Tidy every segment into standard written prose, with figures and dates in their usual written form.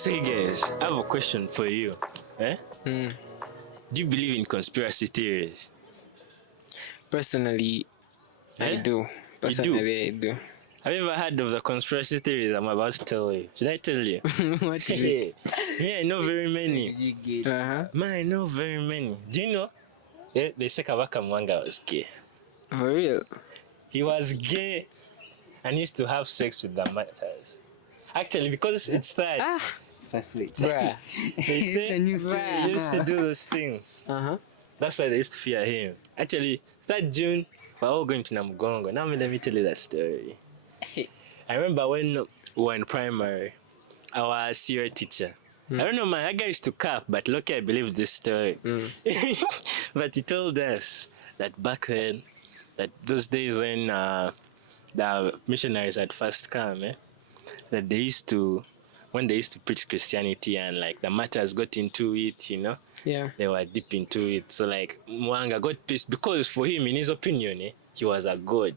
So you guys, I have a question for you. Eh? Do you believe in conspiracy theories? Personally, I Eh? do. Personally, I do. Have you ever heard of the conspiracy theories I'm about to tell you? Should I tell you? What is it? Yeah, I know very many. Man, I know very many. Do you know? Yeah, they say Kabaka Mwanga was gay. For real? He was gay and used to have sex with the martyrs. Actually, because it's that That's sweet. Bruh. they say new story. he used to do those things. That's why they used to fear him. Actually, that June, we're all going to Namugongo. Now let me tell you that story. I remember when we were in primary, our senior teacher, I don't know, man, that guy used to cap, but lucky I believe this story. But he told us that back then, that those days when the missionaries had first come, that they used to, when they used to preach Christianity and like the martyrs got into it, you know, Yeah. they were deep into it. So like Mwanga got pissed because for him, in his opinion, he was a god.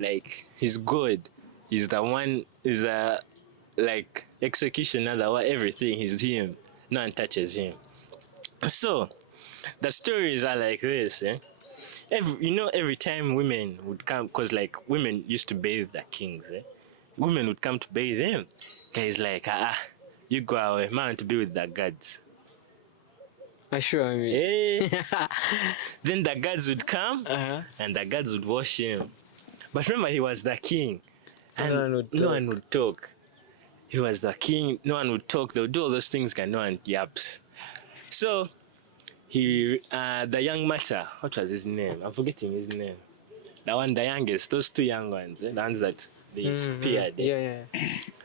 Like he's God. He's the one. Is a like executioner. That everything. He's him. No one touches him. So the stories are like this. Every time women would come, cause like women used to bathe the kings. Women would come to bathe them. Guys like you go away, man, to be with the gods. Assure me. Then the gods would come and the gods would wash him. But remember, he was the king. And no one would talk. He was the king. No one would talk. They would do all those things and no one yaps. So, the young martyr, what was his name? I'm forgetting his name. The youngest, those two young ones, the ones that they speared. Yeah.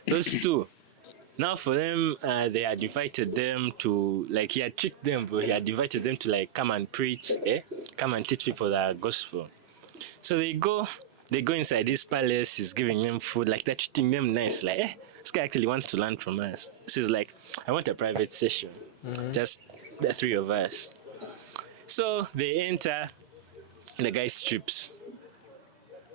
Those two. Now for them, they had invited them to, like, he had tricked them, but he had invited them to, like, come and preach, come and teach people the gospel. So they go inside this palace, he's giving them food, like, they're treating them nice, like, this guy actually wants to learn from us. So he's like, I want a private session, just the three of us. So they enter, the guy strips.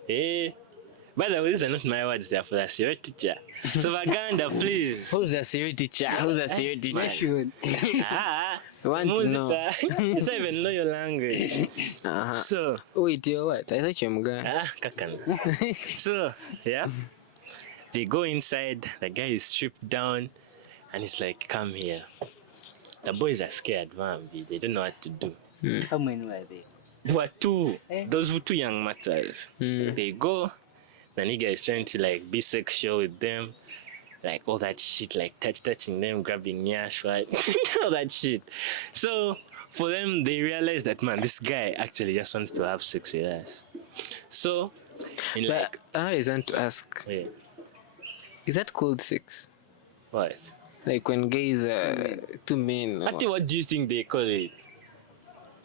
By the way, these are not my words, they are for the Siri teacher. So Vaganda, please. Who's the Siri teacher? Who's the Siri teacher? Want to know. You don't even know your language. So. Wait, you're what? I thought you're Muganda. Kakan. So, yeah. They go inside, the guy is stripped down, and he's like, come here. The boys are scared, man. They don't know what to do. How many were they? There were two. Those were two young martyrs. They go. The nigga is trying to like be sexual with them, like all that shit, like touching them, grabbing nyash, right? All that shit. So for them, they realize that, man, this guy actually just wants to have sex with us. So, I just want to ask, is that called sex? What? Like when gays are two men? What do you think they call it?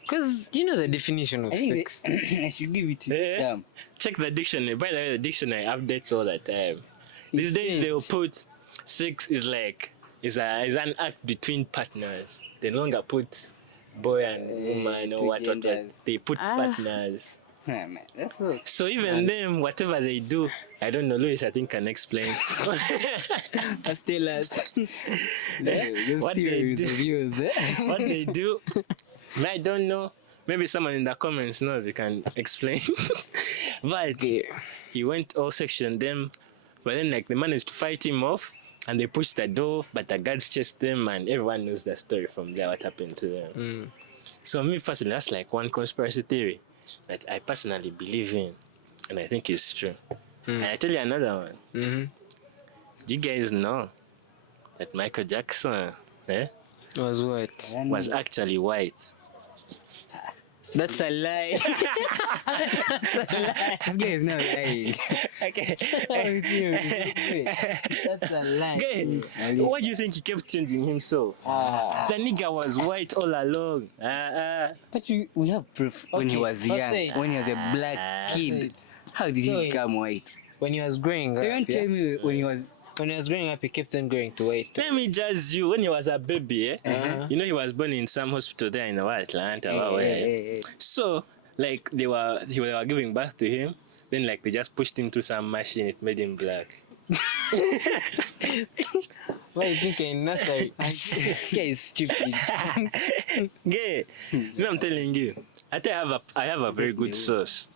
Because you know the definition of sex. I should give it to them. Check the dictionary. By the way, the dictionary updates all the time. These days they will put sex is an act between partners. They no longer put boy and woman or what. They put partners. Man, that's so even them, whatever they do, I don't know. Louis, I think, can explain. I still ask. What they do, I don't know. Maybe someone in the comments knows. You can explain. But he went all section them, but then like they managed to fight him off, and they pushed the door, but the guards chased them, and everyone knows the story from there. What happened to them? So me personally, that's like one conspiracy theory that I personally believe in, and I think it's true. And I tell you another one. Do you guys know that Michael Jackson Was what? was actually white? That's a lie. That's a lie. This guy is not lying. Okay. That's a lie. Okay. Why do you think he kept changing himself? The nigga was white all along. But we have proof when he was young, when he was a black kid. How did he become white? When he was growing up. So you won't tell me when he was growing up, he kept on going to white. Let me judge you. When he was a baby, you know he was born in some hospital there in Atlanta. So, like they were giving birth to him. Then like they just pushed him through some machine. It made him black. Why you think in nursery? This guy is stupid. Gay. No, I'm telling you. I think I have a very good source.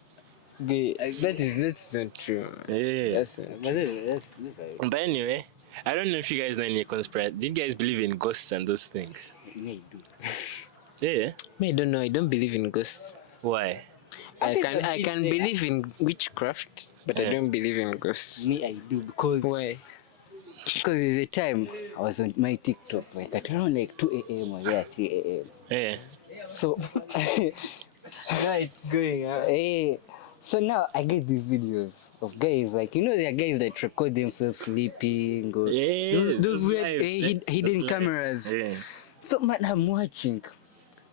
Okay, that's not true. Yeah. That's not true. That's But anyway, I don't know if you guys know any conspiracy. Did you guys believe in ghosts and those things? me, I do. Yeah. Me, I don't know. I don't believe in ghosts. Why? I can believe in witchcraft, but I Yeah. don't believe in ghosts. Me, I do because Why? there's a time I was on my TikTok like at around like 2 a.m. or 3 a.m. Yeah. So, Now it's going. so now I get these videos of guys like there are guys that record themselves sleeping or Yeah, those weird live. hidden That's cameras. Yeah. So man, I'm watching.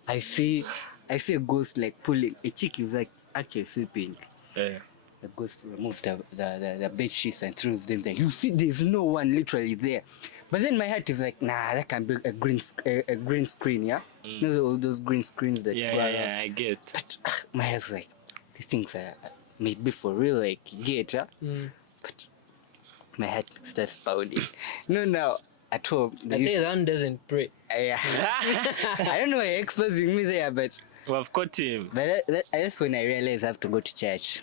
I see a ghost like pulling. A chick is like actually sleeping. Yeah. The ghost removes the bed sheets and throws them there. You see, there's no one literally there. But then my heart is like, nah, that can be a green screen, yeah. You know all those green screens that. Yeah, I get. But my heart's like, these things are made be for real, like you get, yeah. But my heart starts pounding. Now at home, I think one doesn't pray. I don't know why you're exposing me there, but We've caught him. that's when I realized I have to go to church.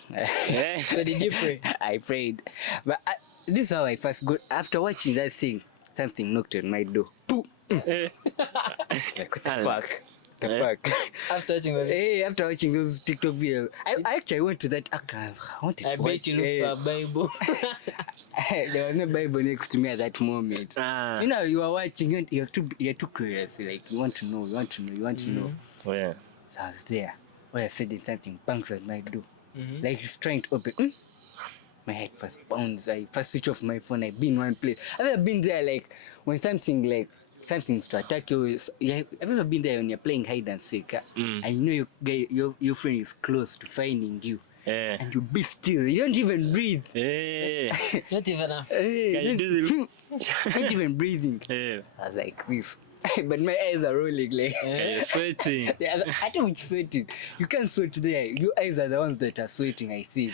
Yeah. So did you pray? I prayed. But this is how I first got. After watching that thing, something knocked on my door. Boom! Yeah. Like, what the fuck? The Yeah. fuck? After watching the video, Hey, after watching those TikTok videos, I actually went to that account. I wanted I to bet watch. you look for a Bible. There was no Bible next to me at that moment. Ah. You are watching and you're too curious. Like, you want to know. Oh, yeah. So I was there. All of a sudden, something bangs at my door. Like it's trying to open. My head first bounds. I first switch off my phone. I've been in one place. I've ever been there like when something's to attack you. I've ever been there when you're playing hide and seek. And you know your friend is close to finding you. Yeah. And you be still. You don't even breathe. Yeah. Not even a. Hey, Can you do the... not even breathing. Yeah. I was like this. But my eyes are rolling like. You're sweating. Yeah, I don't think sweating. You can't sweat there. Your eyes are the ones that are sweating, I think.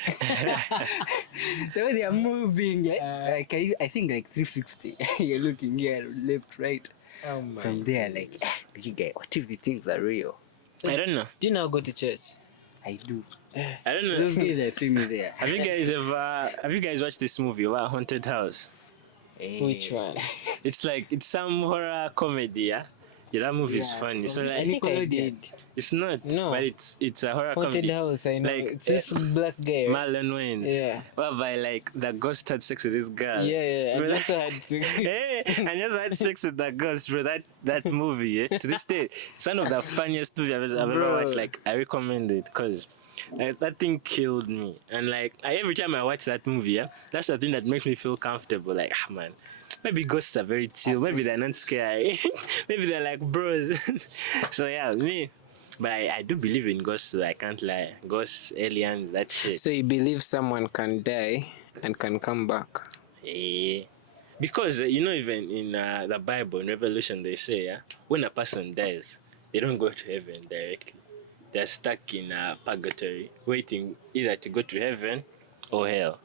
The way they are moving, like I think like 360. You're looking here, left, right. Oh my. From there, like, you get what if the things are real? I don't know. Do you now go to church? I do. I don't know. Those guys that see me there. Have you guys watched this movie about Haunted House? Which one? It's some horror comedy, yeah? Yeah, that movie is funny. So I like, think I did. it's not, No. but it's a horror Haunted comedy. house, I know. Like, It's this black guy. Right? Marlon Wayans. Yeah. Whereby like the ghost had sex with this girl. Yeah. I Bro, also had sex. Hey, and you also had sex with that ghost, bro. That movie, yeah? To this day, it's one of the funniest movies I've ever Bro. watched. Like, I recommend it because that thing killed me. And like, every time I watch that movie, yeah, that's the thing that makes me feel comfortable. Like, man, maybe ghosts are very chill. Maybe they're not scary. Maybe they're like bros. So yeah, me. But I do believe in ghosts. I can't lie. Ghosts, aliens, that shit. So you believe someone can die and can come back? Yeah. Because even in the Bible, in Revelation, they say, yeah, when a person dies, they don't go to heaven directly. They're stuck in purgatory, waiting either to go to heaven or hell.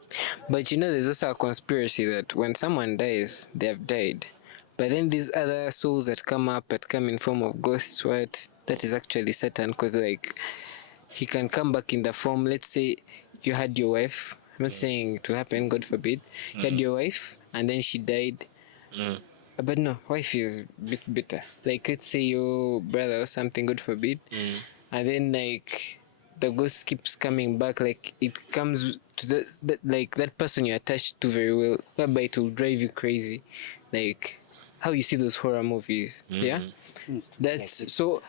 But there's also a conspiracy that when someone dies, they have died. But then these other souls that come in form of ghosts, that is actually Satan, because like he can come back in the form. Let's say you had your wife. I'm not saying it will happen, God forbid. You had your wife and then she died. But no, wife is a bit better. Like let's say your brother or something, God forbid. And then like the ghost keeps coming back, like it comes to that person you're attached to very well, whereby it will drive you crazy. Like how you see those horror movies. Yeah? That's so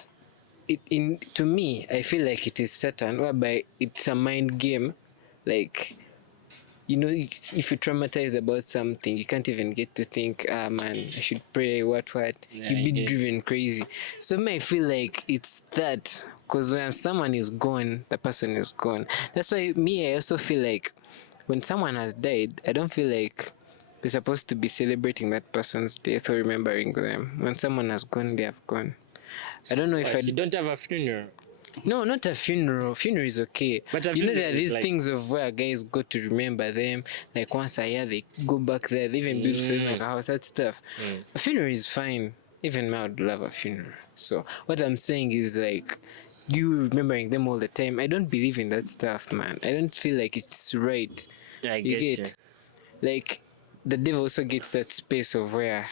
to me, I feel like it is Satan, whereby it's a mind game. Like if you're traumatized about something, you can't even get to think, man, I should pray, what. Yeah, You'd be driven crazy. So I feel like it's that, because when someone is gone, the person is gone. That's why I also feel like when someone has died, I don't feel like we're supposed to be celebrating that person's death or remembering them. When someone has gone, they have gone. I don't know if You don't have a funeral. No, not a funeral. Funeral is okay. But a you know, funeral there are is these like- things of where guys go to remember them. Like once a year, they go back there. They even build for them like a house. That stuff. A funeral is fine. Even me, I would love a funeral. So what I'm saying is like, you remembering them all the time. I don't believe in that stuff, man. I don't feel like it's right. I You get get like the devil also gets that space of where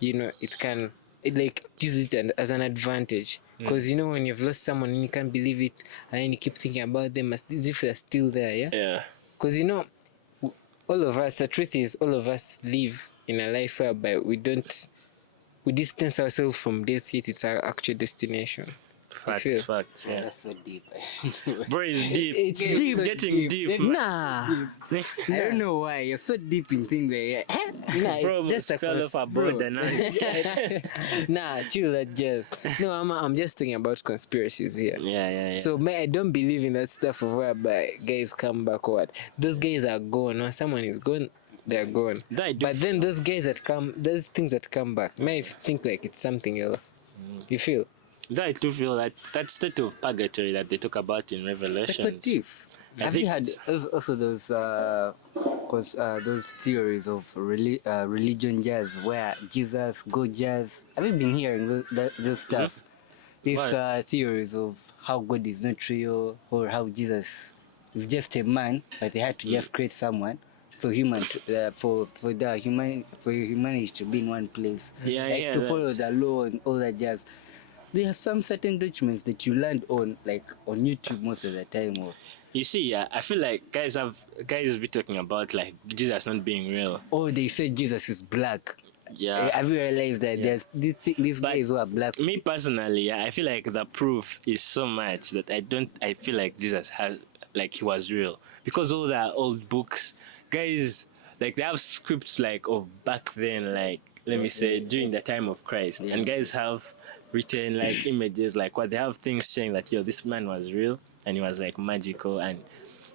it can like use it as an advantage because when you've lost someone and you can't believe it and then you keep thinking about them as if they're still there, Yeah. because all of us, the truth is all of us live in a life whereby we distance ourselves from death, yet it's our actual destination. feel. Facts. Yeah. That's so deep. Bro, it's deep. It's deep. Getting deep. man. Nah. I don't know why you're so deep in things like that. Bro, it's just a fell off a board and Nah, chill that just. No, I'm just thinking about conspiracies here. yeah. So I don't believe in that stuff of whereby guys come back or what. Those guys are gone. Or someone is gone, they're gone. That do But then those things that come back, may think like it's something else. You feel? I do feel that state of purgatory that they talk about in That's Revelation. what deep. I Have think you had it's- also those theories of religion jazz where Jesus go jazz? Have you been hearing those stuff? These What? theories of how God is not real or how Jesus is just a man, but they had to just create someone for human to, for humanity to be in one place, Yeah, like yeah, to follow that's- the law and all that jazz. There are some certain documents that you land on, like on YouTube most of the time, or You see, yeah, I feel like guys be talking about like Jesus not being real. they say Jesus is black. Yeah. Have you realized that there's these But- guys who are black? Me personally, yeah, I feel like the proof is so much that I feel like Jesus he was real. Because all the old books, guys, like they have scripts like of back then, like let me say during the time of Christ. And guys have written like images, like what they have things saying that this man was real and he was like magical, and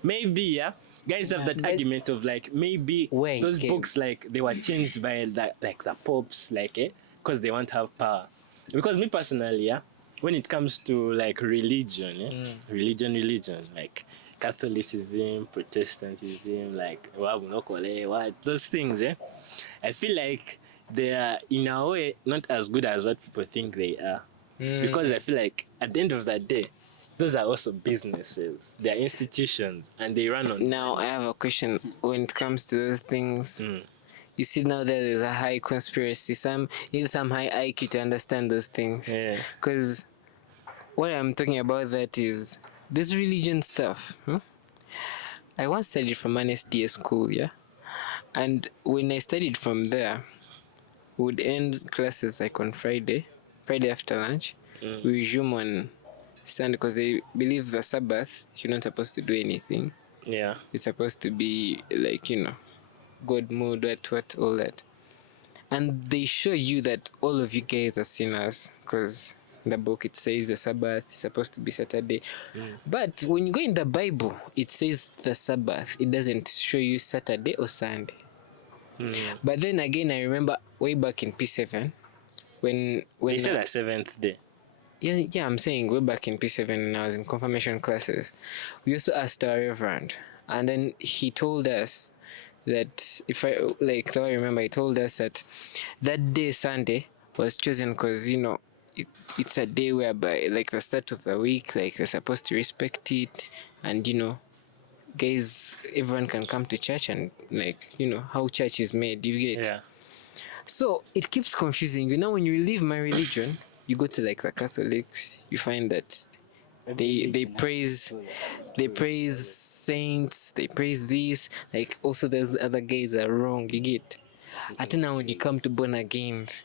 maybe guys have that but- argument of like maybe Where he those came. books like they were changed by the popes, because they want to have power. Because me personally, when it comes to like religion, religion, like Catholicism, Protestantism, like what those things, I feel like they are in a way not as good as what people think they are. Because I feel like at the end of the day, those are also businesses. They are institutions and they run on. Now I have a question when it comes to those things. You see now that there's a high conspiracy. You need some high IQ to understand those things. Yeah. Because what I'm talking about that is this religion stuff. I once studied from an SDA school, and when I studied from there, we would end classes like on Friday after lunch. We resume on Sunday because they believe the Sabbath you're not supposed to do anything. Yeah. It's supposed to be like, God mode, what, all that. And they show you that all of you guys are sinners because in the book it says the Sabbath is supposed to be Saturday. But when you go in the Bible, it says the Sabbath. It doesn't show you Saturday or Sunday. But then again, I remember way back in P7, when They said the seventh day. yeah, I'm saying way back in P7 when I was in confirmation classes, we also asked our reverend, and then he told us that though I remember, he told us that day Sunday was chosen because it's a day whereby like the start of the week, like they're supposed to respect it, and guys, everyone can come to church and how church is made. You get Yeah. So it keeps confusing. When you leave my religion, you go to like the Catholics, you find that they praise saints, they praise this. Like also those other guys are wrong. You get. Until now when you come to born agains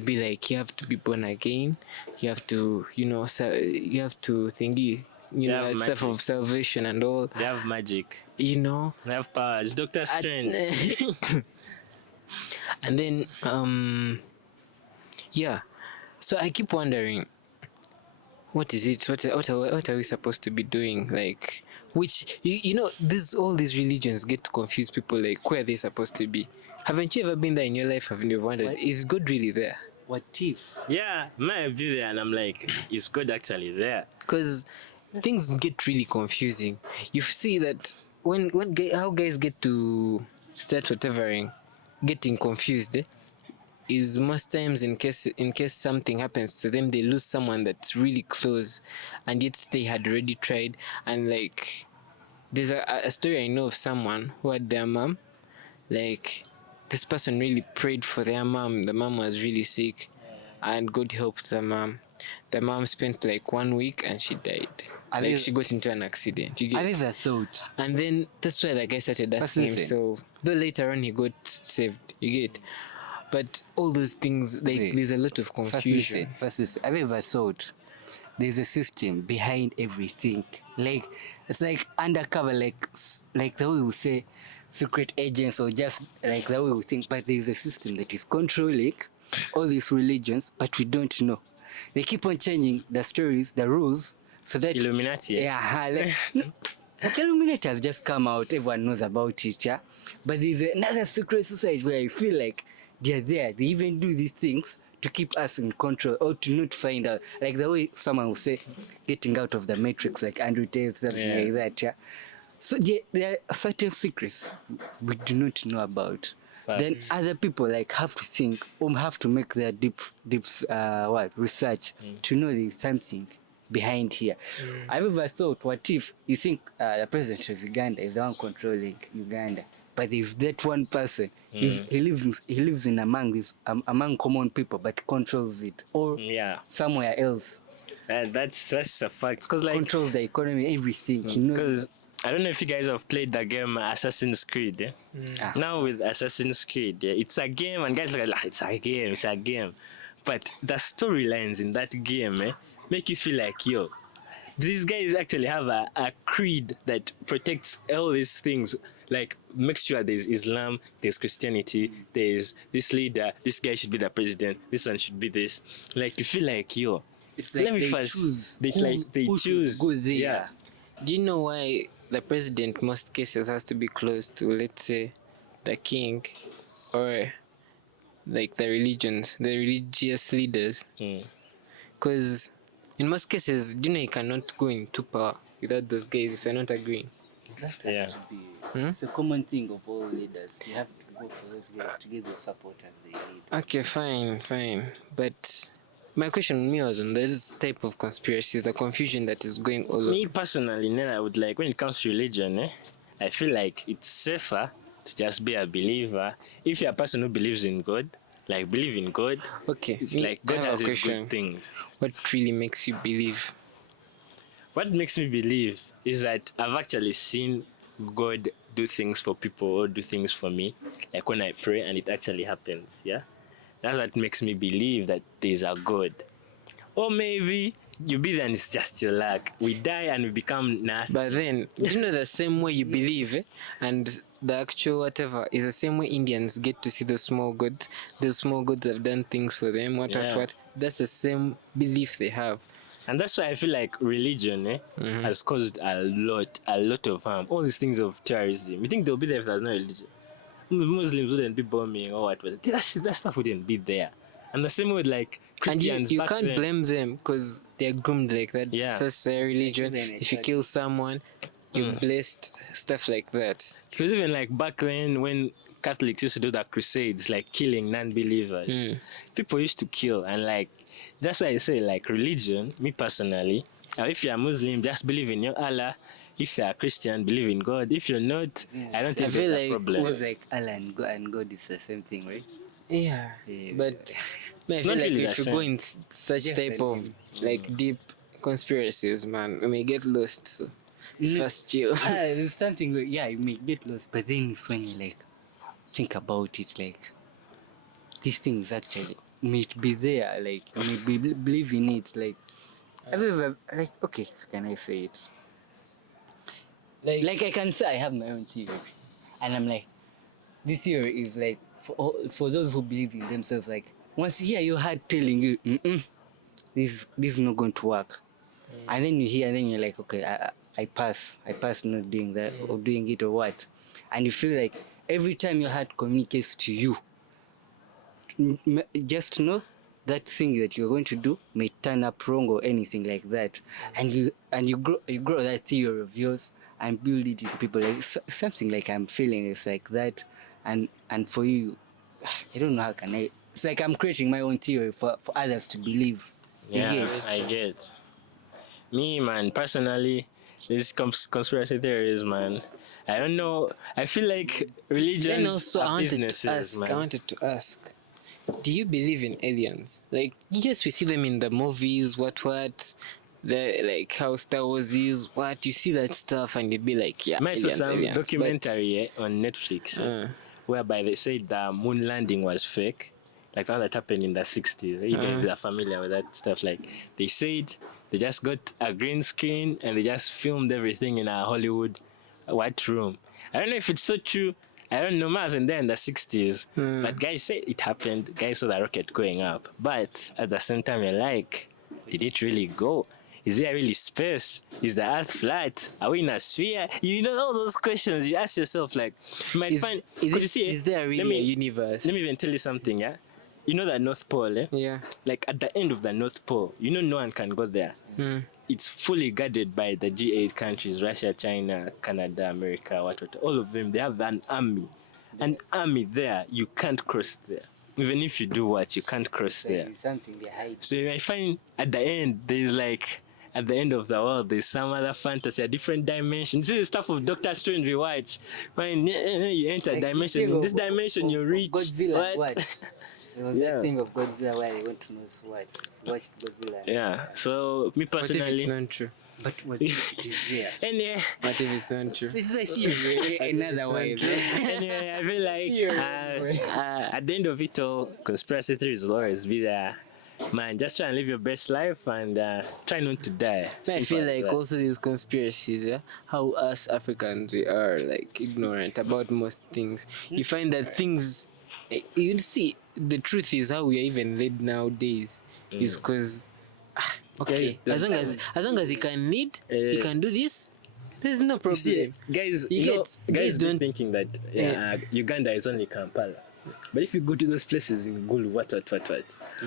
be like you have to be born again. You have to you have to thingy. have That stuff magic. of salvation and all. They have magic. You know. They have powers. Doctor Strange. And then yeah, so I keep wondering, what is it, what are we supposed to be doing, like which all these religions get to confuse people, like where they're supposed to be. Haven't you ever been there in your life? Haven't you wondered, is God really there? what if? Yeah, my view there, and I'm like, is God actually there? Because things get really confusing. You see that how guys get to start whatevering, getting confused, is most times in case something happens to them, they lose someone that's really close, and yet they had already tried. And like, there's a story I know of someone who had their mom. Like, this person really prayed for their mom. The mom was really sick, and God helped the mom. The mom spent like 1 week and she died. Like, she got into an accident. You I get? never thought. And then that's why the guy started asking himself. Though later on he got saved. You get? But all those things, like, there's a lot of confusion. First listen. I never thought there's a system behind everything. Like, it's like undercover, like the way we say secret agents, or just like the way we think. But there's a system that is controlling all these religions, but we don't know. They keep on changing the stories, the rules, so that Illuminati. yeah, like Illuminati has just come out. Everyone knows about it, yeah. But there's another secret society where I feel like they're there. They even do these things to keep us in control, or to not find out. Like the way someone will say, getting out of the matrix, like Andrew Tate, something like that, yeah. So there are certain secrets we do not know about. Then other people like have to think, or have to make their deep research to know there's something behind here. I've ever thought, what if you think the president of Uganda is the one controlling Uganda, but there's that one person. He lives in among common people, but controls it, or somewhere else. That's a fact. Because like controls the economy, everything. He knows. Because I don't know if you guys have played the game Assassin's Creed. Now with Assassin's Creed, it's a game, and guys are like, it's a game. But the storylines in that game make you feel like, yo, these guys actually have a creed that protects all these things. Like, make sure there's Islam, there's Christianity, there's this leader, this guy should be the president, this one should be this. Like, you feel like, yo, it's like let me they first choose. It's like they choose. Go there. Yeah. Do you know why the president, most cases, has to be close to, let's say, the king, or like the religious leaders? Because in most cases, you know, you cannot go into power without those guys if they're not agreeing. That has to be. It's a common thing of all leaders. You have to go for those guys to give the support as they need. Okay, fine. But my question on me was on this type of conspiracies, the confusion that is going all over. Me personally, then I would like, when it comes to religion, I feel like it's safer to just be a believer. If you're a person who believes in God, like believe in God. Okay, it's like God has his good things. What really makes you believe? What makes me believe is that I've actually seen God do things for people, or do things for me, like when I pray and it actually happens. Yeah, that's what makes me believe that there's a God. Or maybe you be there and it's just your luck. We die and we become nothing. But then, you know, the same way you believe, and the actual whatever is the same way Indians get to see the small gods. The small gods have done things for them. What? That's the same belief they have. And that's why I feel like religion has caused a lot of harm. All these things of terrorism. You think they'll be there if there's no religion? Muslims wouldn't be bombing or what. That stuff wouldn't be there. And the same with like Christians. And you can't blame them because they're groomed like that. Yeah. It's just a religion. If you kill someone, you're blessed. Stuff like that. Because even like back then when Catholics used to do the crusades, like killing non-believers, people used to kill. And like, that's why I say like religion, me personally, if you're a Muslim, just believe in your Allah. If you're a Christian, believe in God. If you're not, I don't think there's a problem. It was like Allah and God is the same thing, right? Yeah. But I feel like if you go in such type of like deep conspiracies, man, we may get lost. So it's first chill. There's something where, you may get lost, but then it's when you like think about it, like these things actually may be there, like you may believe in it, like I've ever, like, okay, can I say it? Like I can say I have my own theory, and I'm like, this theory is like for those who believe in themselves. Like once you hear your heart telling you, this is not going to work, and then you hear, and then you're like, okay, I pass not doing that or doing it or what, and you feel like every time your heart communicates to you, just know that thing that you're going to do may turn up wrong or anything like that, and you grow that theory of yours and build it in people, like something like I'm feeling it's like that, and for you, I don't know how can I. It's like I'm creating my own theory for others to believe. You Yeah, get? I get. Me, man, personally, these conspiracy theories, man. I don't know. I feel like Then religions also, are businesses, I man. wanted to ask, do you believe in aliens? Like, yes, we see them in the movies, what, the, like how Star Wars is, what, you see that stuff and you'd be like, yeah, I saw aliens, some aliens. documentary on Netflix whereby they said the moon landing was fake, like something that happened in the 60s. You guys are familiar with that stuff. Like they said they just got a green screen and they just filmed everything in a Hollywood white room. I don't know if it's so true. I don't know. I wasn't there in the 60s. But guys say it happened. Guys saw the rocket going up. But at the same time, you're like, did it really go? Is there really space? Is the earth flat? Are we in a sphere? You know, all those questions you ask yourself, like, you might find. Is there really a universe? Let me even tell you something, yeah? You know the North Pole, eh? Yeah. Like at the end of the North Pole, you know no one can go there. It's fully guarded by the G8 countries, Russia, China, Canada, America, what. All of them, they have an army. An army there, you can't cross there. Even if you do what, you can't cross there. Something they hide. So I find at the end, there's like, at the end of the world, there's some other fantasy, a different dimension. This is the stuff of Doctor Strange we watch. When you enter a dimension, in this dimension you reach. Godzilla, what? There was that thing of Godzilla where they went to know what. If you watched Godzilla. Yeah, so me What if it's personally. not true? But what if it is there? Anyway, What if it's not true? It's like theory in other ways. anyway, I feel like at the end of it all, conspiracy theories will always be there. Man, just try and live your best life and try not to die. I Simple feel as like that. also these conspiracies, yeah, how us Africans we are like ignorant about most things. You find that things, you see, the truth is how we are even led nowadays is because, okay, Guys, as long as he can lead, he can do this. There's no problem. See, guys, You you know, get- guys guys don't don't- thinking that Uganda is only Kampala. But if you go to those places in Gulu, what,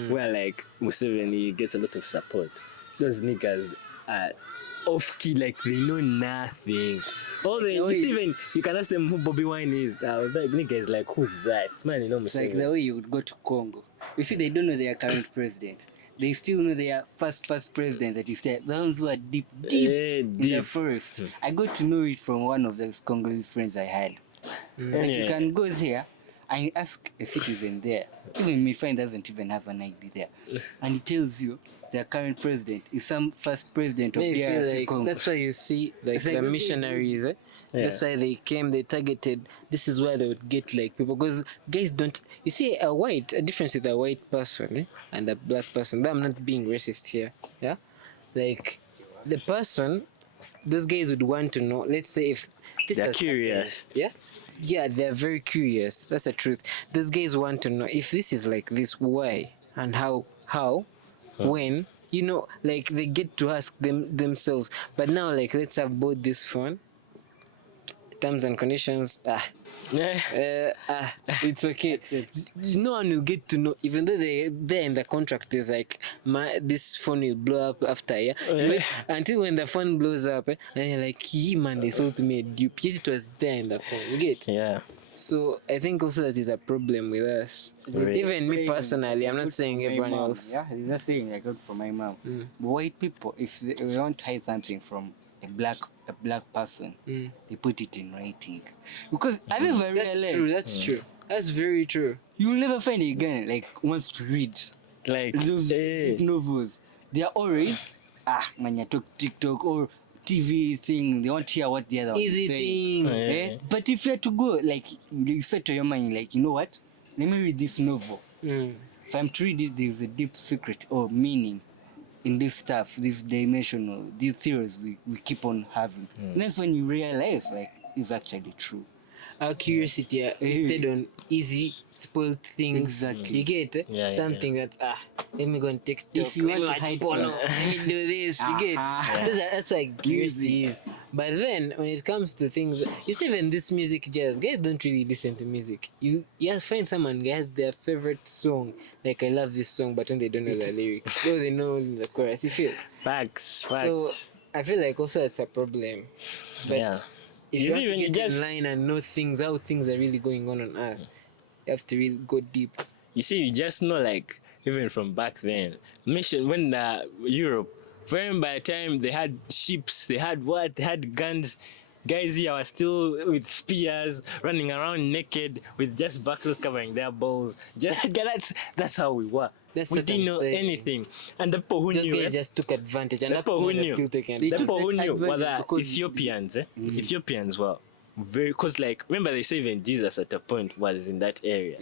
where like Museveni gets a lot of support, those niggas are off key, like they know nothing. All they, you see, even you can ask them who Bobby Wine is. Like nigga is like, who's that? Man, you know It's like Museveni. the way you would go to Congo. You see, they don't know their current president. They still know their first president that is there. The ones who are deep in the deep. forest. I got to know it from one of those Congolese friends I had. Like you can go there and ask a citizen there. Even me friend doesn't even have an ID there. And he tells you their current president is some first president of I feel DRC like Congo. that's why you see like It's like the those missionaries. That's why they came. They targeted. This is where they would get like people because guys don't. You see a difference with a white person and a black person. I'm not being racist here. Yeah, like the person, those guys would want to know. Let's say if this They're has curious. happened, yeah, they're very curious. That's the truth. Those guys want to know if this is like this, why and how, when. You know, like they get to ask themselves. But now, like, let's have bought this phone. Terms and conditions. It's okay. No one will get to know, even though they're in the contract. Is like, this phone will blow up after Wait, until when the phone blows up, and you're like, man, they sold to me a dupe. Yes, it was there in the phone. You get? Yeah. So I think also that is a problem with us. Right. Even me personally, I'm not saying everyone else. Yeah, he's not saying I got it from my mom. But white people, if they want to hide something from a black person, they put it in writing. Because I never realized. That's true. That's true. That's very true. You'll never find a guy like wants to read Like, those novels. They are always when you talk TikTok or TV thing, they want to hear what the other one is Easy saying. thing. But if you have to go, like you set to your mind, like, you know what? Let me read this novel. If I'm to read it, there's a deep secret or meaning in this stuff, this dimensional, these theories we keep on having. And that's when you realize, like, it's actually true. Our curiosity instead on easy spoiled things. Exactly. You get Yeah, something that let me go on TikTok. If you let me want to watch hide porno. from- Let me do this. You get? That's why curiosity is. But then when it comes to things, it's even this music jazz. Guys don't really listen to music. You find someone guys their favorite song. Like I love this song, but when they don't know the lyrics, so they know the chorus. You feel? Facts. So I feel like also it's a problem. But Yeah. if You you see, want when to you get just- in line and know things, how things are really going on Earth, you have to really go deep. You see, you just know, like, even from back then, mission when Europe, when by the time they had ships, they had what? They had guns. Guys here are still with spears, running around naked with just buckles covering their balls. That's how we were. That's We what didn't I'm know saying. anything. And the people who Those knew, guys just took advantage, and the up people to who now they're knew, still taking They the advantage. took people who knew were advantage the because- Ethiopians. Ethiopians were very, because like remember they say even Jesus at a point was in that area.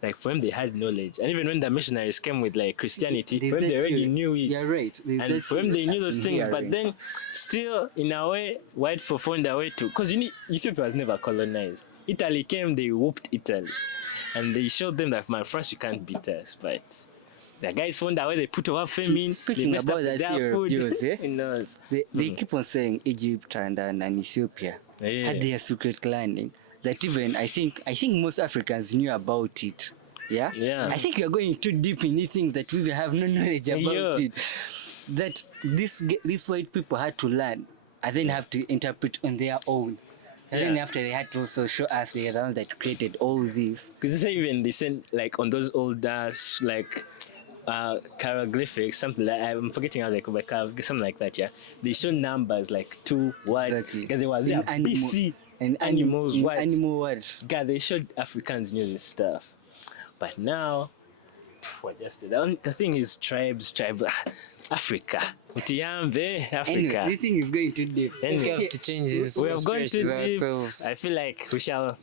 Like for them they had knowledge, and even when the missionaries came with like Christianity, There's for them they that already theory. knew it. You're right. There's And that for them theory they knew those I'm things, but hearing. then still in a way white folk found a way to, because you need, Ethiopia was never colonized. Italy came, they whooped Italy, and they showed them that my France you can't beat us, but the guys found a way, they put our famine. Speaking they messed about up that their theory of food. yours, Who knows? They keep on saying Egypt and Ethiopia Yeah. had their secret landing. That even I think most Africans knew about it. Yeah. Yeah. I think you're going too deep in things that we have no knowledge about Yeah. it. That these white people had to learn and then have to interpret on their own. And then Yeah. after they had to also show us they are the ones that created all this. Because even they send like on those old like hieroglyphics, something like, I'm forgetting how they call it, something like that. Yeah, they show numbers like 2 words. Exactly. God, they were there. BC and animals. in What? animal words. God, they showed Africans knew this stuff, but now. What just the thing is tribe Africa. Utiyambe Africa. Anyway, this thing is going too deep. We have to change this. We have gone conspiracies to deep. ourselves. I feel like we shall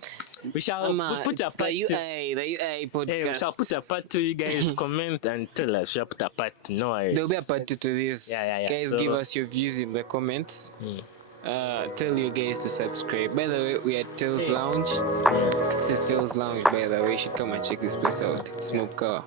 put a It's part the two. UI podcast. Hey, we shall put a part 2. You guys comment and tell us. We shall put a part. No worries. There'll be a part 2 to this. Yeah. Guys, So- give us your views in the comments. Tell you guys to subscribe. By the way, we are Tales Lounge. This is Tales Lounge, by the way. You should come and check this place out. It's Smoke Car.